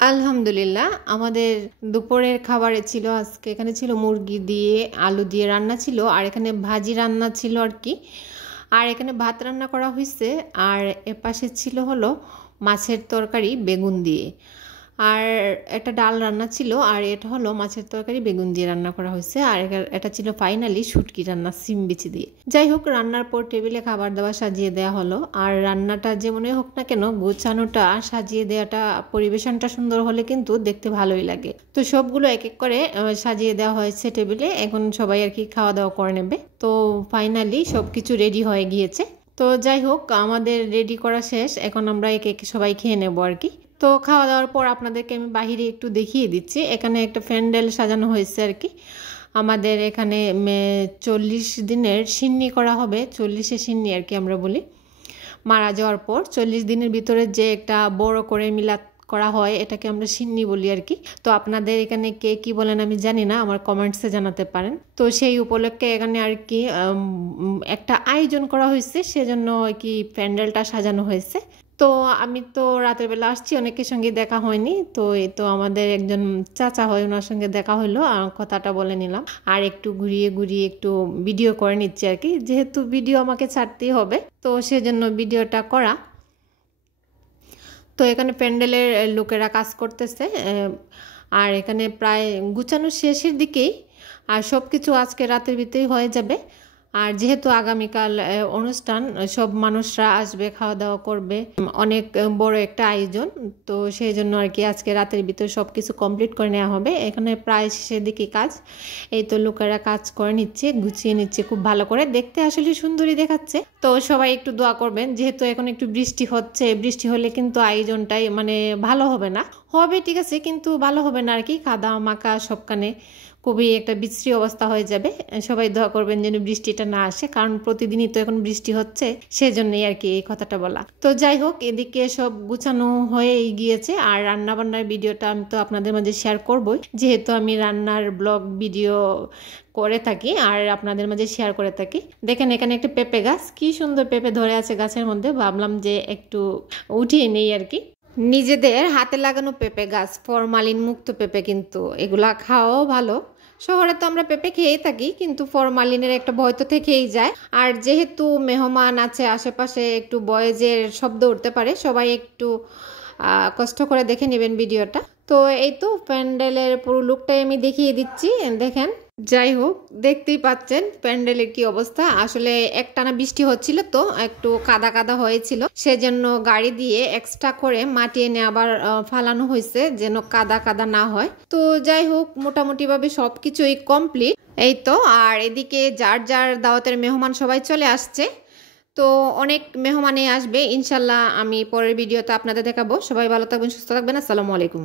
আলহামদুলিল্লাহ আমাদের দুপুরের খাবারে ছিল আজকে এখানে ছিল মুরগি দিয়ে আলু দিয়ে রান্না ছিল আর এখানে ভাজি রান্না ছিল আর কি। আর এখানে ভাত রান্না করা হয়েছে আর এর পাশে ছিল হলো মাছের তরকারি বেগুন দিয়ে। আর একটা ডাল রান্না ছিল আর এটা হলো মাছের তরকারি বেগুন দিয়ে রান্না করা হয়েছে। আর এটা ছিল ফাইনালি শুটকি রান্না সিম বিচি দিয়ে। যাই হোক রান্নার পর টেবিলে খাবার দাবার সাজিয়ে দেওয়া হলো। আর রান্নাটা যেমনই হোক না কেন গোছানোটা সাজিয়ে দেওয়াটা পরিবেশনটা সুন্দর হলে কিন্তু দেখতে ভালোই লাগে। তো সবগুলো এক এক করে সাজিয়ে দেওয়া হয়েছে টেবিলে। এখন সবাই আর কি খাওয়া দাওয়া করে নেবে। তো ফাইনালি সব কিছু রেডি হয়ে গিয়েছে। তো যাই হোক আমাদের রেডি করা শেষ, এখন আমরা একে একে সবাই খেয়ে নেবো আর কি। তো খাওয়া দাওয়ার পর আপনাদেরকে আমি বাহিরে একটু দেখিয়ে দিচ্ছি। এখানে একটা প্যান্ডেল সাজানো হয়েছে আর কি। আমাদের এখানে 40 দিনের সিন্নি করা হবে, 40-এ সিন্নি আর কি আমরা বলি। মারা যাওয়ার পর 40 দিনের ভিতরে যে একটা বড় করে মিলাদ করা হয় এটাকে আমরা সিন্নি বলি আর কি। তো আপনাদের এখানে কে কি বলেন আমি জানি না, আমার কমেন্টসে জানাতে পারেন। তো সেই উপলক্ষে এখানে আর কি একটা আয়োজন করা হয়েছে, সেজন্য আর কি প্যান্ডেলটা সাজানো হয়েছে। তো আমি তো রাতের বেলা আসছি, অনেকের সঙ্গে দেখা হয়নি। তো এই তো আমাদের একজন চাচা হয়, ওনার সঙ্গে দেখা হলো, কথাটা বলে নিলাম। আর একটু ঘুরিয়ে ঘুরিয়ে একটু ভিডিও করে নিচ্ছি আর কি, যেহেতু ভিডিও আমাকে ছাড়তেই হবে তো সেজন্য ভিডিওটা করা। তো এখানে প্যান্ডেলের লোকেরা কাজ করতেছে আর এখানে প্রায় গুছানো শেষের দিকেই। আর সব কিছু আজকে রাতের ভিতরেই হয়ে যাবে। আর যেহেতু আগামীকাল অনুষ্ঠান, সব মানুষরা আসবে, খাওয়া দাওয়া করবে, অনেক বড় একটা আয়োজন। তো সেই জন্য আর কি আজকে রাতের ভিতরে সব কিছু কমপ্লিট করে নেওয়া হবে। এখানে প্রায় শেষের দিকে কাজ। এই তো লোকেরা কাজ করে নিচ্ছে, গুছিয়ে নিচ্ছে খুব ভালো করে, দেখতে আসলে সুন্দরই দেখাচ্ছে। তো সবাই একটু দোয়া করবেন, যেহেতু এখন একটু বৃষ্টি হচ্ছে, বৃষ্টি হলে কিন্তু আয়োজনটাই মানে ভালো হবে না। হবে ঠিক আছে, কিন্তু ভালো হবে না আর কি, কাদা মাখা সবখানে খুবই একটা বিশ্রী অবস্থা হয়ে যাবে। সবাই দোয়া করবেন যেন বৃষ্টিটা না আসে, কারণ প্রতিদিনই তো এখন বৃষ্টি হচ্ছে, সেজন্যই আর কি এই কথাটা বলা। তো যাই হোক এদিকে সব গুছানো হয়ে গিয়েছে। আর রান্না বান্নার ভিডিওটা আমি তো আপনাদের মাঝে শেয়ার করবই, যেহেতু আমি রান্নার ব্লগ ভিডিও করে থাকি আর আপনাদের মাঝে শেয়ার করে থাকি। দেখেন এখানে একটা পেঁপে গাছ, কি সুন্দর পেঁপে ধরে আছে গাছের মধ্যে, ভাবলাম যে একটু উঠিয়ে নেই আর কি। নিজেদের হাতে লাগানো পেঁপে গাছ, ফরমালিন মুক্ত পেঁপে, কিন্তু এগুলা খাওয়াও ভালো। শহরে তো আমরা পেঁপে খেয়েই থাকি, কিন্তু ফরমালিনের একটা ভয় তো থেকেই যায়। আর যেহেতু মেহমান আছে আশেপাশে, একটু বয়েজের শব্দ উঠতে পারে, সবাই একটু কষ্ট করে দেখে নেবেন ভিডিওটা। তো এই তো প্যান্ডেলের পুরো লুকটাই আমি দেখিয়ে দিচ্ছি, দেখেন। যাই হোক দেখতেই পাচ্ছেন প্যান্ডেলের কি অবস্থা। আসলে একটানা বৃষ্টি হচ্ছিল তো একটু কাদা কাদা হয়েছিল, সেজন্য গাড়ি দিয়ে এক্সট্রা করে মাটি এনে আবার ফালানো হয়েছে যেন কাদা কাদা না হয়। তো যাই হোক মোটামুটি ভাবে সবকিছুই কমপ্লিট। এই তো আর এদিকে যার যার দাওয়াতের মেহমান সবাই চলে আসছে। তো অনেক মেহমানই আসবে ইনশাল্লাহ, আমি পরের ভিডিওতে আপনাদের দেখাবো। সবাই ভালো থাকবেন, সুস্থ থাকবেন, আসসালামু আলাইকুম।